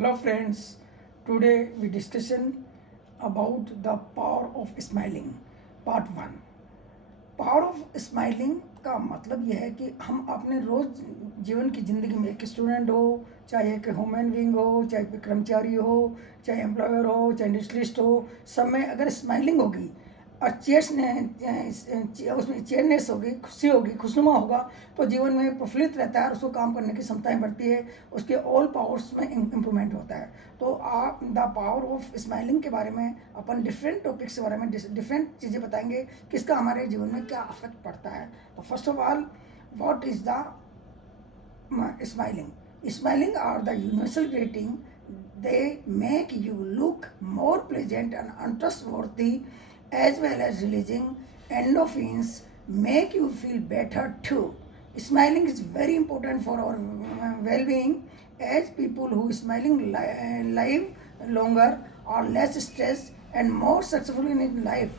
Hello friends, today we discussion about the power of smiling, part 1. Power of smiling का मतलब यह है कि हम अपने रोज़ जीवन की ज़िंदगी में एक स्टूडेंट हो, चाहे एक ह्यूमन बीइंग हो, चाहे कोई कर्मचारी हो, चाहे एम्प्लॉयर हो, चाहे इंडस्ट्रियलिस्ट हो, सब में अगर स्माइलिंग होगी और उसमें चेयरनेस होगी, खुशी होगी, खुशनुमा होगा, तो जीवन में प्रफुल्लित रहता है और उसको काम करने की क्षमताएँ बढ़ती है, उसके ऑल पावर्स में इम्प्रूवमेंट होता है। तो आप द पावर ऑफ स्माइलिंग के बारे में अपन डिफरेंट टॉपिक्स के बारे में डिफरेंट चीज़ें बताएंगे, किसका हमारे जीवन में क्या अफेक्ट पड़ता है। तो first of all, what is the smiling are the universal greeting. They make you look more pleasant and untrustworthy, as well as releasing endorphins make you feel better too. Smiling is very important for our well-being, as people who smiling live longer are less stressed and more successful in life.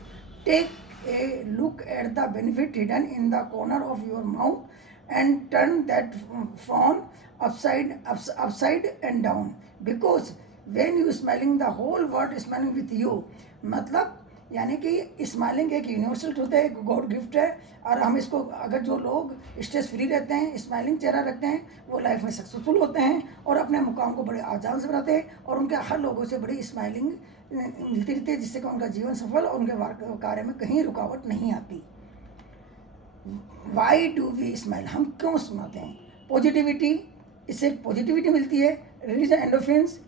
Take a look at the benefit hidden in the corner of your mouth and turn that frown upside and down, because when you smiling the whole world is smiling with you. मतलब यानी कि smiling एक universal truth है, एक God gift है, और हम इसको अगर जो लोग स्ट्रेस फ्री रहते हैं, स्माइलिंग चेहरा रखते हैं, वो लाइफ में सक्सेसफुल होते हैं और अपने मुकाम को बड़े आसान से बनाते हैं और उनके हर लोगों से बड़ी स्माइलिंग मिलती रहती है, जिससे कि उनका जीवन सफल और उनके कार्य में कहीं रुकावट नहीं आती। वाई डू वी स्माइल, हम क्यों स्माइलते हैं? पॉजिटिविटी, इससे पॉजिटिविटी मिलती है। रिलीज एंडोफिन्स,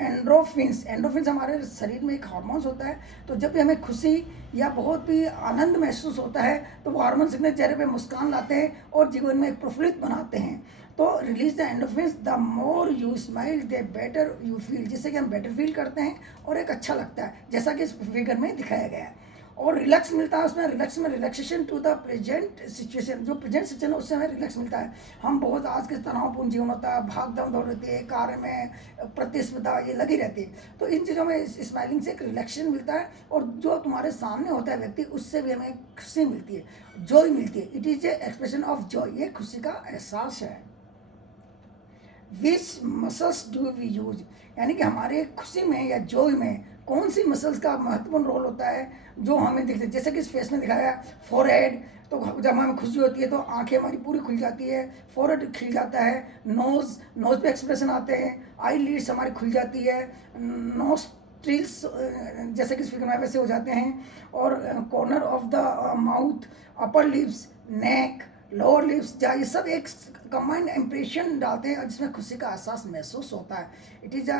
एंडोफिन्स हमारे शरीर में एक हार्मोन्स होता है, तो जब भी हमें खुशी या बहुत भी आनंद महसूस होता है तो वो हार्मोन्स अपने चेहरे पे मुस्कान लाते हैं और जीवन में एक प्रफुल्लित बनाते हैं। तो release the endorphins, the more you smile the better you feel, जिससे कि हम बेटर फील करते हैं और एक अच्छा लगता है, जैसा कि इस फिगर में दिखाया गया है। और रिलैक्स मिलता है उसमें, relaxation to the present situation, जो प्रेजेंट सिचुएशन है उससे हमें रिलैक्स मिलता है। हम बहुत आज के तनावपूर्ण जीवन होता है, भाग दौड़ रहती है, कार्य में प्रतिस्पर्धा ये लगी रहती है, तो इन चीज़ों में स्माइलिंग से एक रिलैक्सेशन मिलता है और जो तुम्हारे सामने होता है व्यक्ति, उससे भी हमें खुशी मिलती है, जॉय मिलती है। It is a expression of Joy, ये खुशी का एहसास है। विच मसल्स डू वी यूज, यानी कि हमारे खुशी में या जॉय में कौन सी मसल्स का महत्वपूर्ण रोल होता है जो हमें दिखते हैं। जैसे कि इस फेस में दिखाया है फोरहेड, तो जब हमें खुशी होती है तो आंखें हमारी पूरी खुल जाती है, फोरहेड खिल जाता है, नोज पे एक्सप्रेशन आते हैं, आई लीड्स हमारी खुल जाती है, नोस्ट्रिल्स जैसे कि इस फिगर में वैसे हो जाते हैं, और corner of the mouth, upper lips, neck, lower lips, जहाँ ये सब एक कंबाइंड इंप्रेशन डालते हैं जिसमें खुशी का एहसास महसूस होता है। इट इज़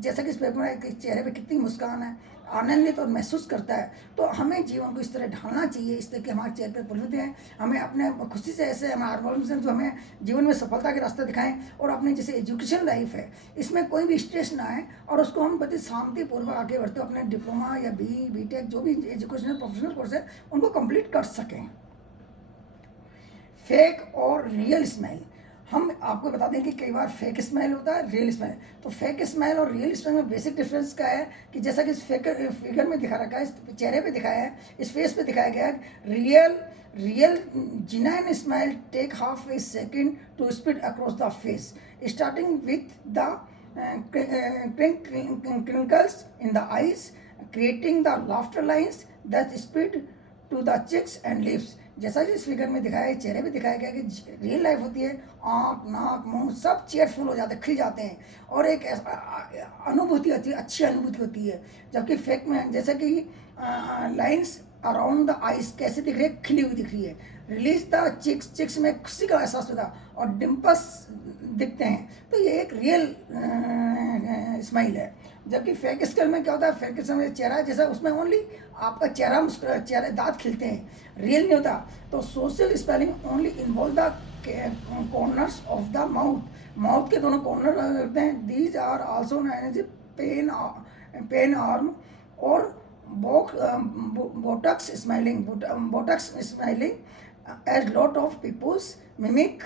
जैसा कि इस पेपर में चेहरे पे कितनी मुस्कान है, आनंदित और महसूस करता है। तो हमें जीवन को इस तरह ढालना चाहिए, इस तरह कि हमारे चेहरे पर प्रफुल्लित हैं, हमें अपने खुशी से ऐसे हमारे हार्मोन्स हैं जो हमें जीवन में सफलता के रास्ते दिखाएं, और अपनी जैसे एजुकेशन लाइफ है इसमें कोई भी स्ट्रेस ना आए और उसको हम बड़ी शांतिपूर्वक आगे बढ़ते अपने डिप्लोमा या बी.टेक जो भी एजुकेशनल प्रोफेशनल कोर्स है उनको कंप्लीट कर सकें। फेक और रियल स्माइल, हम आपको बता दें कि कई बार फेक स्माइल होता है, रियल स्माइल। तो फेक स्माइल और रियल स्माइल में बेसिक डिफरेंस क्या है कि जैसा कि इस फिगर में दिखा रखा है, इस चेहरे पे दिखाया है, इस फेस पे दिखाया गया है। Real genuine smile take half a second to spread across the face, starting with the crinkles in the eyes, creating the laughter lines that spread to the cheeks and lips। जैसा कि इस figure में दिखाया है, चेहरे पे दिखाया गया कि रियल लाइफ होती है, आँख, नाक, मुंह सब चेयरफुल हो जाते हैं, खिल जाते हैं और एक अनुभूति होती है, अच्छी अनुभूति होती है। जबकि फेक में जैसे कि लाइंस अराउंड द आइज कैसे दिख रही है, खिली हुई दिख रही है। रिलीज द चिक्स में खुशी का एहसास होता है और डिम्पल्स दिखते हैं, तो ये एक रियल स्माइल है। जबकि फेक स्माइल में क्या होता है, फेक स्माइल में चेहरा जैसा उसमें ओनली आपका चेहरे दांत खिलते हैं, रियल नहीं होता। तो social spelling only involve the corners of the mouth के दोनों कॉर्नर होते हैं। These are also known as Pan Am और Botox smiling as lot of peoples mimic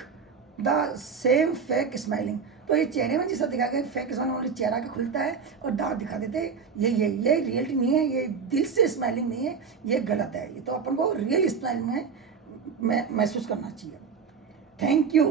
the same fake smiling. तो ये चेहरे में जैसा दिखा गया फेक स्माइल ओनली चेहरा के खुलता है और दांत दिखा देते हैं, ये रियलिटी नहीं है, ये दिल से स्माइलिंग नहीं है, ये गलत है। ये तो अपन को रियल स्माइल में महसूस करना चाहिए। Thank you.